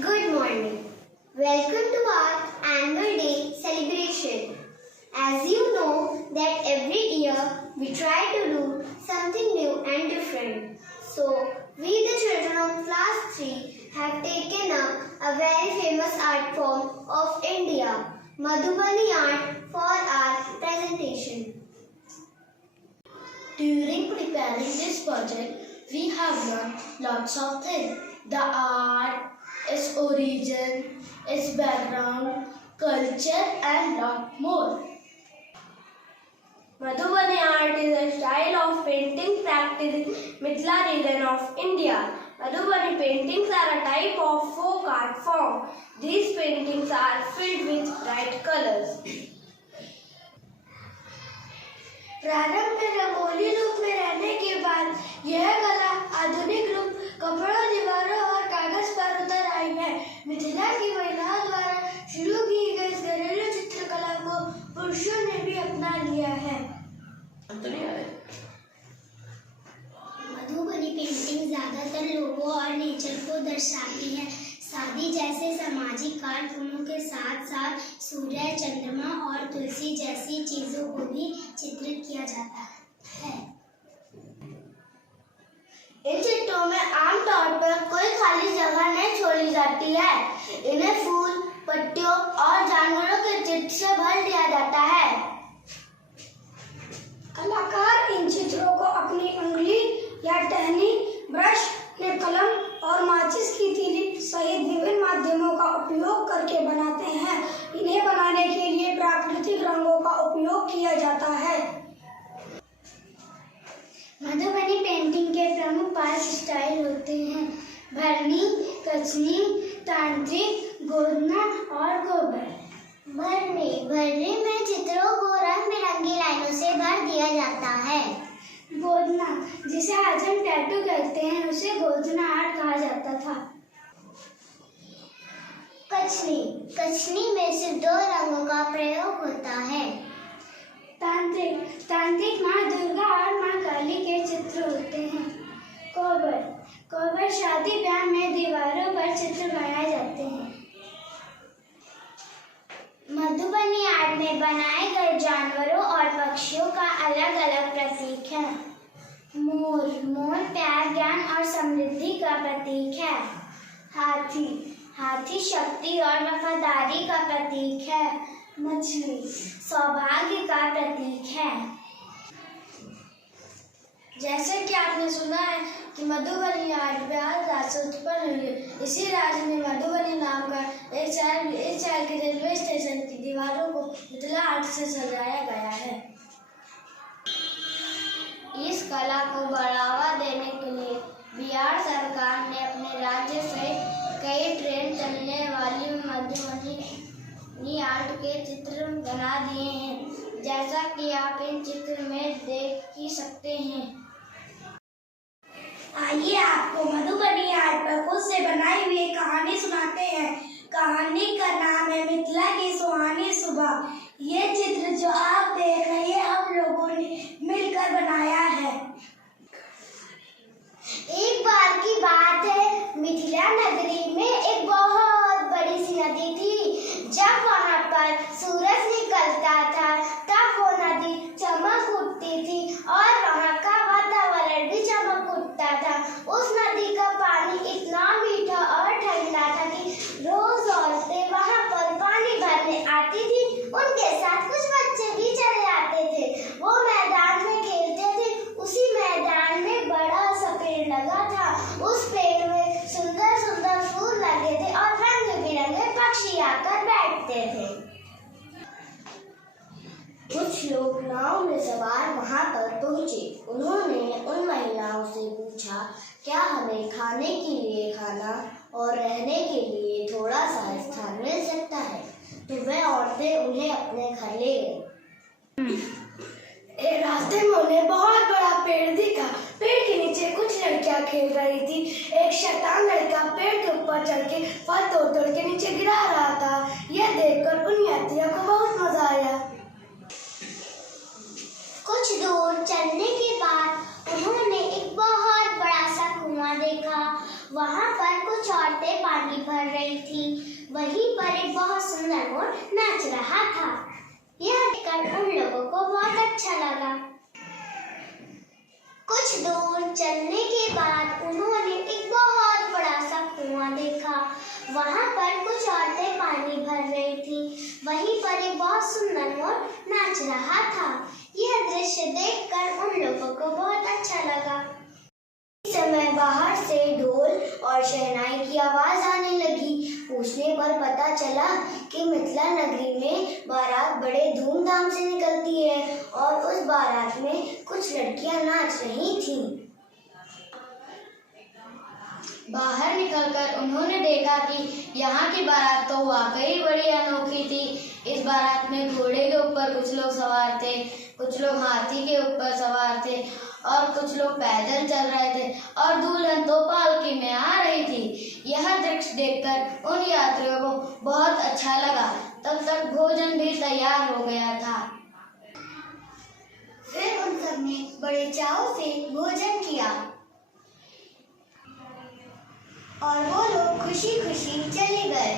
Good morning. Welcome to our annual day celebration. As you know that every year we try to do something new and different. So we the children of class 3 have taken up a very famous art form of India, Madhubani art, for our presentation. During preparing this project, we have learned lots of things. The art, its origin, its background, culture and lot more. Madhubani art is a style of painting practiced in Mithila region of India. Madhubani paintings are a type of folk art form. These paintings are filled with bright colors. प्रारंभ में रंगोली रूप में रहने के बाद यह कला आधुनिक रूप कपड़ों, दीवारों और कागज पर उतर आई है। मिथिला की महिलाओं द्वारा शुरू की गई इस घरेलू चित्रकला को पुरुषों ने भी अपना लिया है। मधुबनी पेंटिंग ज्यादातर लोगों और नेचर को दर्शाती है। शादी जैसे सामाजिक कार्यक्रमों के साथ साथ सूर्य, चंद्रमा और तुलसी जैसी चीजों को भी चित्रित किया जाता है। इन चित्रों में आमतौर पर कोई खाली जगह नहीं छोड़ी जाती है। इन्हें फूल, पत्तियों और जानवरों के चित्र से भर दिया जाता है। कलाकार इन चित्रों को अपनी उंगली या टहनी, ब्रश, कलम और माचिस की तीली सहित विभिन्न माध्यमों का उपयोग करके बनाते हैं। इन्हें बनाने के लिए प्राकृतिक रंगों का उपयोग किया जाता है। मधुबनी पेंटिंग के प्रमुख 5 स्टाइल होते हैं: भरनी, कचनी, तांत्रिक, गोदना और गोबर। भरनी में चित्रों को रंग बिरंगी लाइनों से भर दिया जाता है। गोदना, जिसे आज हम टैटू कहते हैं, उसे गोदना आर्ट कहा जाता था। कचनी में सिर्फ 2 रंगों का प्रयोग होता है। तांत्रिक माँ दुर्गा और माँ काली के चित्र होते हैं। कोबर शादी ब्याह में दीवारों पर चित्र बनाए जाते हैं। मधुबनी आर्ट में बनाए गए जानवरों और पक्षियों का अलग अलग प्रतीक है। मोर प्यार, ज्ञान और समृद्धि का प्रतीक है। हाथी शक्ति और वफादारी का प्रतीक है। मछली सौभाग्य का प्रतीक है। जैसे कि आपने सुना है कि मधुबनी आर्ट बिहार राज्य से उत्पन्न हुई है। इसी राज्य में मधुबनी नाम का एक शहर के रेलवे स्टेशन की दीवारों को मिथिला आर्ट से सजाया गया है। इस कला को बढ़ावा देने के लिए बिहार सरकार ने अपने राज्य से कई ट्रेन चलने वाली मधुबनी आर्ट के चित्र बना दिए हैं, जैसा कि आप इन चित्र में देख ही सकते हैं। आइए आपको मधुबनी आर्ट पर खुद से बनाई हुई एक कहानी सुनाते हैं। कहानी का नाम है मिथिला की सुहानी सुबह। ये चित्र जो आप देख रहे हैं हम लोगों ने मिलकर बनाया है। एक बार की बात है, मिथिला नगरी में एक बहुत बड़ी सी नदी थी। जब वहाँ पर सूरज निकलता था तब वो नदी चमक उठती थी और वहाँ का वातावरण भी चमक उठता था। उस नदी का पानी इतना मीठा और ठंडा था कि रोज औरतें वहाँ पर पानी भरने आती थी। उनके साथ कुछ बच्चे भी चले आते थे। वो मैदान में खेलते थे। उसी मैदान में बड़ा सा पेड़ लगा था। उस पेड़ में सुंदर सुंदर फूल लगे थे और रंग बिरंगे पक्षी आकर बैठते थे। कुछ लोग नाव में सवार वहां पर पहुंचे। उन्होंने उन महिलाओं से पूछा, क्या हमें खाने के लिए खाना और रहने के लिए थोड़ा सा स्थान मिल सकता है? तो वह औरतें उन्हें अपने घर ले गईं। रास्ते में उन्हें बहुत बड़ा पेड़ दिखा। पेड़ के नीचे कुछ लड़कियां खेल रही थी। एक शैतान लड़का पेड़ के ऊपर चढ़ के फल तोड़ के नीचे गिरा रहा था। यह देखकर उन यात्रियों को बहुत मजा आया। कुछ दूर चलने के बाद उन्होंने एक बहुत बड़ा सा कुआं देखा। वहाँ पर कुछ औरतें औरतें पानी भर रही थी। वहीं पर एक बहुत सुंदर मोर नाच रहा था। यह देखकर उन लोगों को बहुत अच्छा लगा। कुछ दूर चलने के बाद उन्होंने एक बहुत बड़ा सा कुआं देखा। वहां पर कुछ औरतें पानी भर रही थी। वहीं पर एक बहुत सुंदर मोर नाच रहा था। यह दृश्य देखकर उन लोगों को बहुत अच्छा लगा। इस समय बाहर से ढोल और शहनाई की आवाज आने लगी। पूछने पर पता चला कि मिथिला नगरी में बारात बड़े धूमधाम से निकलती है और उस बारात में कुछ लड़कियां नाच रही थीं। बाहर निकलकर उन्होंने देखा कि यहाँ की बारात तो वाकई बड़ी अनोखी थी। इस बारात में घोड़े के ऊपर कुछ लोग सवार थे, कुछ लोग हाथी के ऊपर सवार थे और कुछ लोग पैदल चल रहे थे और दुल्हन तो पालकी में आ रही थी। यह दृश्य देखकर उन यात्रियों को बहुत अच्छा लगा। तब तक भोजन भी तैयार हो गया था। फिर उन सब ने बड़े चाव से भोजन किया और वो लोग खुशी खुशी चले गए।